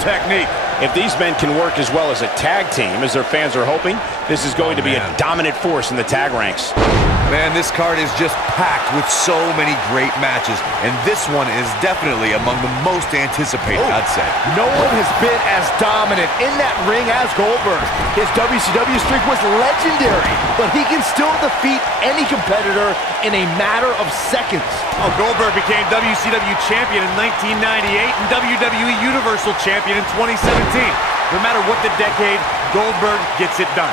technique. If these men can work as well as a tag team, as their fans are hoping, this is going to be a dominant force in the tag ranks. Man, this card is just packed with so many great matches, and this one is definitely among the most anticipated, I'd say. No one has been as dominant in that ring as Goldberg. His WCW streak was legendary, but he can still defeat any competitor in a matter of seconds. Oh, Goldberg became WCW champion in 1998 and WWE Universal champion in 2017. No matter what the decade, Goldberg gets it done.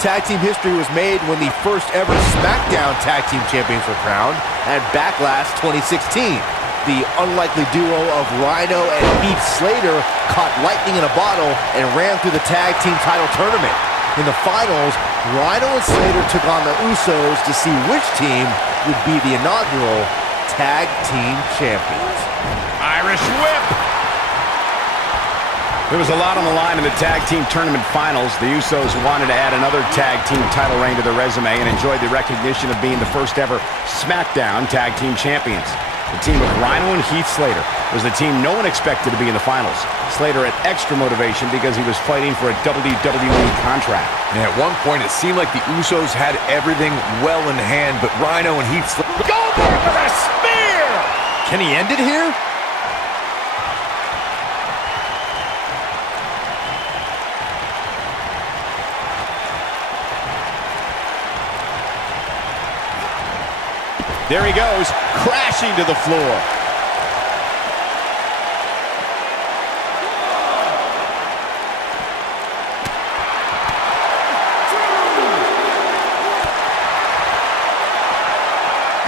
Tag team history was made when the first ever SmackDown Tag Team Champions were crowned at Backlash 2016. The unlikely duo of Rhino and Heath Slater caught lightning in a bottle and ran through the tag team title tournament. In the finals, Rhino and Slater took on the Usos to see which team would be the inaugural Tag Team Champions. Irish whip. There was a lot on the line in the tag team tournament finals. The Usos wanted to add another tag team title reign to their resume and enjoyed the recognition of being the first ever SmackDown Tag Team Champions. The team of Rhino and Heath Slater was the team no one expected to be in the finals. Slater had extra motivation because he was fighting for a WWE contract. And at one point, it seemed like the Usos had everything well in hand, but Rhino and Heath Slater... Goldberg with a spear! Can he end it here? There he goes, crashing to the floor.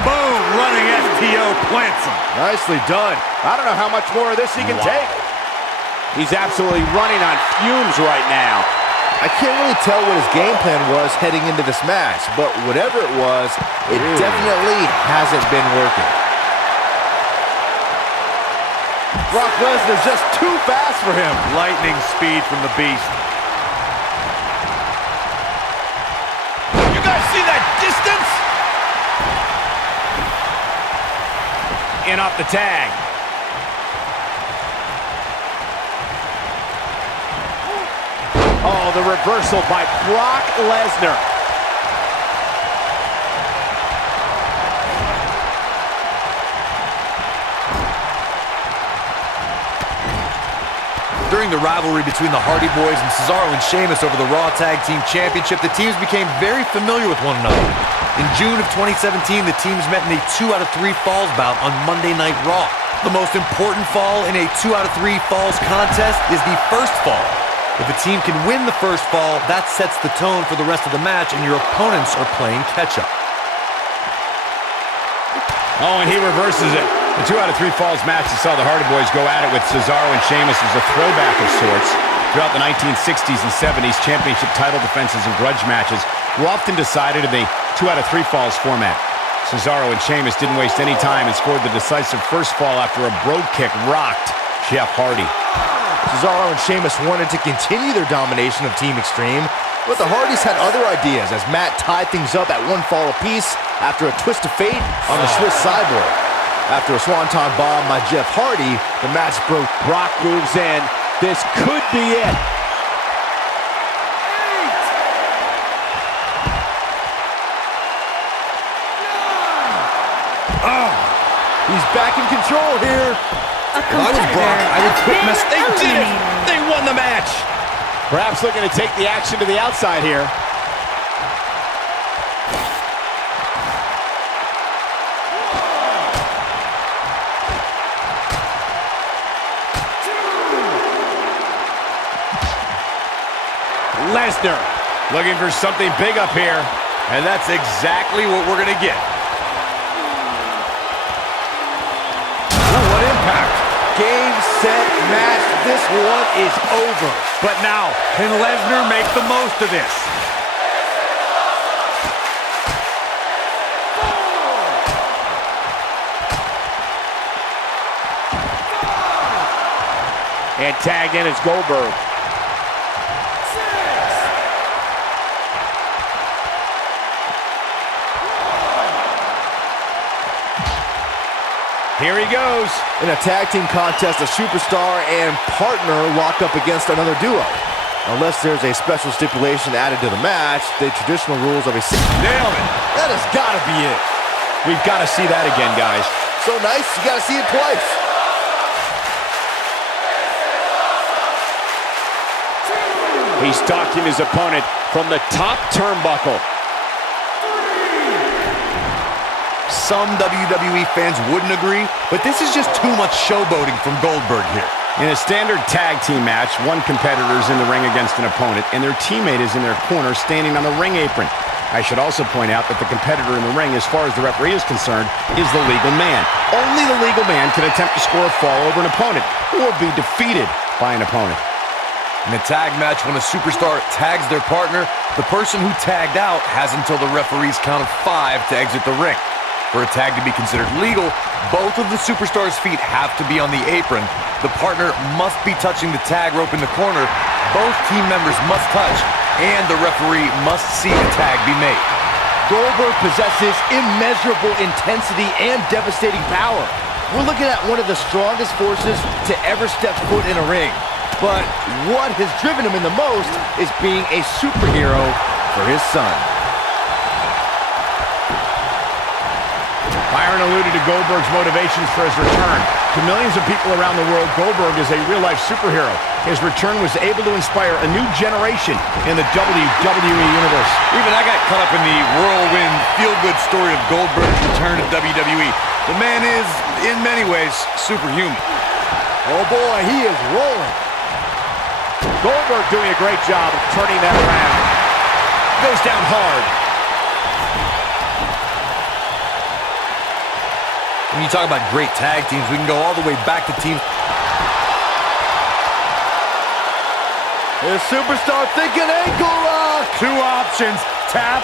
Boom, running STO plants him. Nicely done. I don't know how much more of this he can take. He's absolutely running on fumes right now. I can't really tell what his game plan was heading into this match, but whatever it was, it definitely hasn't been working. Brock Lesnar's just too fast for him. Lightning speed from the Beast. You guys see that distance? In off the tag. Oh, the reversal by Brock Lesnar. During the rivalry between the Hardy Boys and Cesaro and Sheamus over the Raw Tag Team Championship, the teams became very familiar with one another. In June of 2017, the teams met in a 2 out of 3 falls bout on Monday Night Raw. The most important fall in a 2 out of 3 falls contest is the first fall. If a team can win the first fall, that sets the tone for the rest of the match, and your opponents are playing catch-up. Oh, and he reverses it. The 2 out of 3 falls match that saw the Hardy Boys go at it with Cesaro and Sheamus was a throwback of sorts. Throughout the 1960s and 70s, championship title defenses and grudge matches were often decided in the 2 out of 3 falls format. Cesaro and Sheamus didn't waste any time and scored the decisive first fall after a brogue kick rocked Jeff Hardy. Cesaro and Sheamus wanted to continue their domination of Team Extreme, but the Hardys had other ideas as Matt tied things up at 1 fall apiece after a twist of fate on the Swiss Cyborg. After a swanton bomb by Jeff Hardy, the match broke. Brock moves in. This could be it. He's back in control here. If I was Brock, I would quit mess. They did it! They won the match! Perhaps looking to take the action to the outside here. Lesnar looking for something big up here. And that's exactly what we're going to get. What impact. Game, set, match. This one is over. But now, can Lesnar make the most of this? And tagged in as Goldberg. Here he goes. In a tag team contest, a superstar and partner lock up against another duo. Unless there's a special stipulation added to the match, the traditional rules of a... Nailed it. That has got to be it. We've got to see that again, guys. So nice, you got to see it twice. He's stalking his opponent from the top turnbuckle. Some WWE fans wouldn't agree, but this is just too much showboating from Goldberg here. In a standard tag team match, one competitor is in the ring against an opponent, and their teammate is in their corner standing on the ring apron. I should also point out that the competitor in the ring, as far as the referee is concerned, is the legal man. Only the legal man can attempt to score a fall over an opponent or be defeated by an opponent. In a tag match, when a superstar tags their partner, the person who tagged out has until the referee's count of 5 to exit the ring. For a tag to be considered legal, both of the superstar's feet have to be on the apron. The partner must be touching the tag rope in the corner. Both team members must touch, and the referee must see the tag be made. Goldberg possesses immeasurable intensity and devastating power. We're looking at one of the strongest forces to ever step foot in a ring. But what has driven him in the most is being a superhero for his son. Byron alluded to Goldberg's motivations for his return. To millions of people around the world, Goldberg is a real-life superhero. His return was able to inspire a new generation in the WWE Universe. Even I got caught up in the whirlwind, feel-good story of Goldberg's return to WWE. The man is, in many ways, superhuman. Oh boy, he is rolling. Goldberg doing a great job of turning that around. Goes down hard. When you talk about great tag teams, we can go all the way back to teams. His superstar thinking ankle lock. 2 options, tap.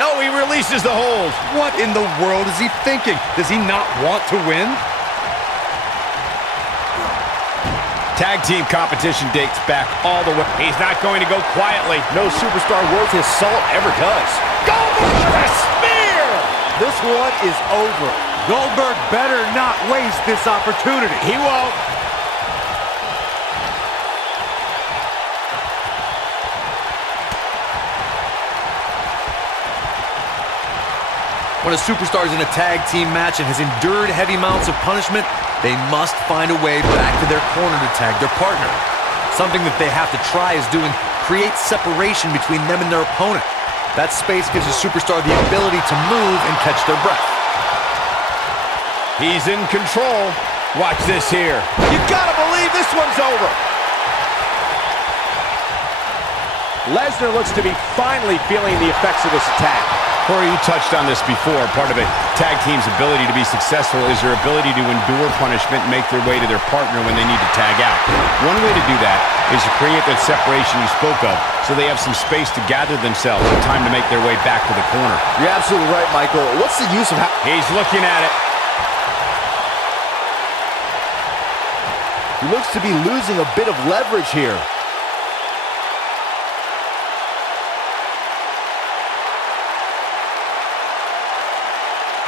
No, he releases the hold. What in the world is he thinking? Does he not want to win? Tag team competition dates back all the way. He's not going to go quietly. No superstar worth his salt ever does. Goldberg with a spear! This one is over. Goldberg better not waste this opportunity. He won't. When a superstar is in a tag team match and has endured heavy amounts of punishment, they must find a way back to their corner to tag their partner. Something that they have to try is doing creates separation between them and their opponent. That space gives a superstar the ability to move and catch their breath. He's in control. Watch this here. You gotta believe this one's over. Lesnar looks to be finally feeling the effects of this attack. Corey, you touched on this before. Part of a tag team's ability to be successful is their ability to endure punishment and make their way to their partner when they need to tag out. One way to do that is to create that separation you spoke of so they have some space to gather themselves and time to make their way back to the corner. You're absolutely right, Michael. What's the use of how... He's looking at it. He looks to be losing a bit of leverage here.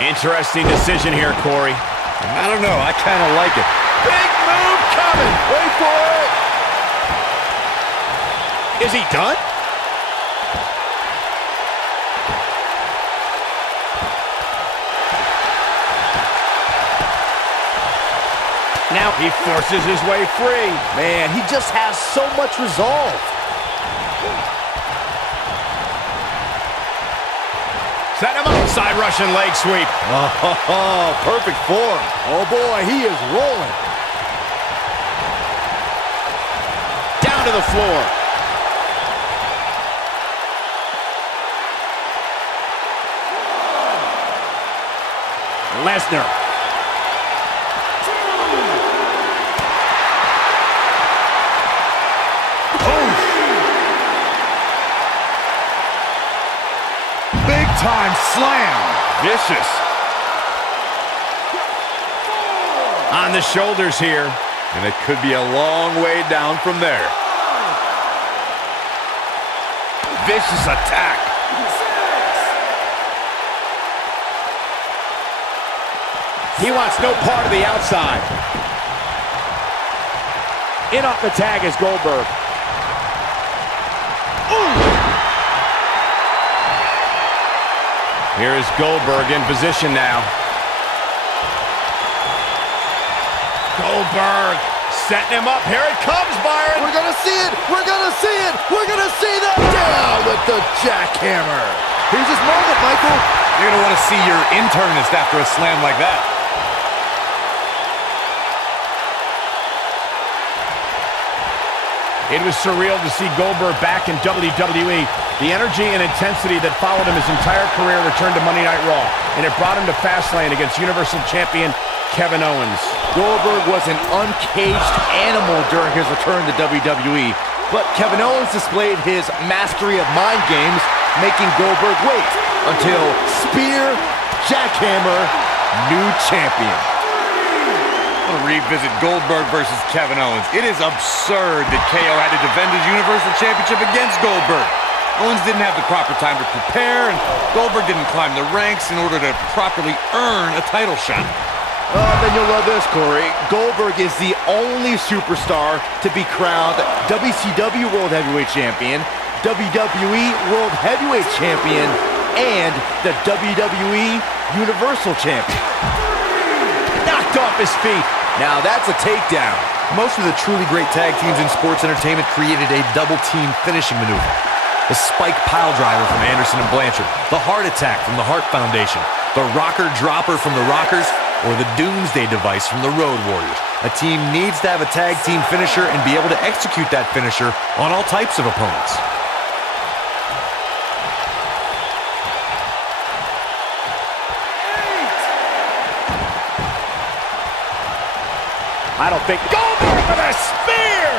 Interesting decision here, Corey. I don't know. I kind of like it. Big move coming. Wait for it. Is he done? Now he forces his way free. Man, he just has so much resolve. Set him up. Side Russian leg sweep. Oh, perfect form. Oh boy, he is rolling. Down to the floor. Lesnar. Time slam. Vicious. On the shoulders here. And it could be a long way down from there. vicious attack. He wants no part of the outside. In off the tag is Goldberg. Ooh. Here is Goldberg in position now. Goldberg setting him up. Here it comes, Byron. We're gonna see it. We're gonna see it. We're gonna see them down with the jackhammer. Here's his moment, Michael. You're gonna want to see your internist after a slam like that. It was surreal to see Goldberg back in WWE. The energy and intensity that followed him his entire career returned to Monday Night Raw, and it brought him to Fastlane against Universal Champion Kevin Owens. Goldberg was an uncaged animal during his return to WWE, but Kevin Owens displayed his mastery of mind games, making Goldberg wait until spear, jackhammer, new champion. We'll revisit Goldberg versus Kevin Owens. It is absurd that KO had to defend his Universal Championship against Goldberg. Owens didn't have the proper time to prepare, and Goldberg didn't climb the ranks in order to properly earn a title shot. Then you'll love this, Corey. Goldberg is the only superstar to be crowned WCW World Heavyweight Champion, WWE World Heavyweight Champion, and the WWE Universal Champion. Knocked off his feet. Now that's a takedown. Most of the truly great tag teams in sports entertainment created a double-team finishing maneuver. The spike pile driver from Anderson and Blanchard, the heart attack from the Hart Foundation, the rocker dropper from the Rockers, or the Doomsday device from the Road Warriors. A team needs to have a tag team finisher and be able to execute that finisher on all types of opponents. I don't think Goldberg with a spear!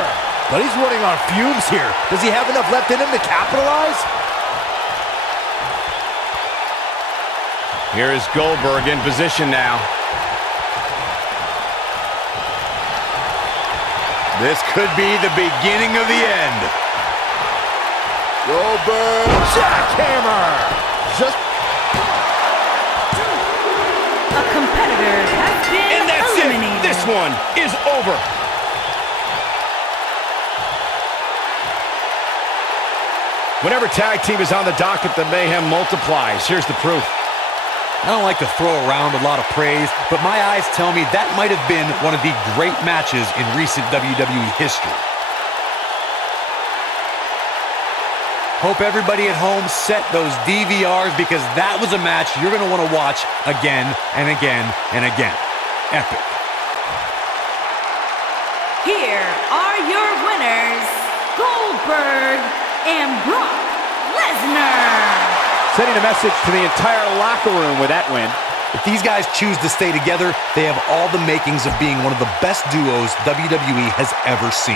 But he's running on fumes here. Does he have enough left in him to capitalize? Here is Goldberg in position now. This could be the beginning of the end. Goldberg, jackhammer! Just A competitor has been And that's eliminated. it. This one is over. Whenever tag team is on the docket, the mayhem multiplies. Here's the proof. I don't like to throw around a lot of praise, but my eyes tell me that might have been one of the great matches in recent WWE history. Hope everybody at home set those DVRs, because that was a match you're going to want to watch again and again and again. Epic. Here are your winners, Goldberg and Brock Lesnar. Sending a message to the entire locker room with that win. If these guys choose to stay together, they have all the makings of being one of the best duos WWE has ever seen.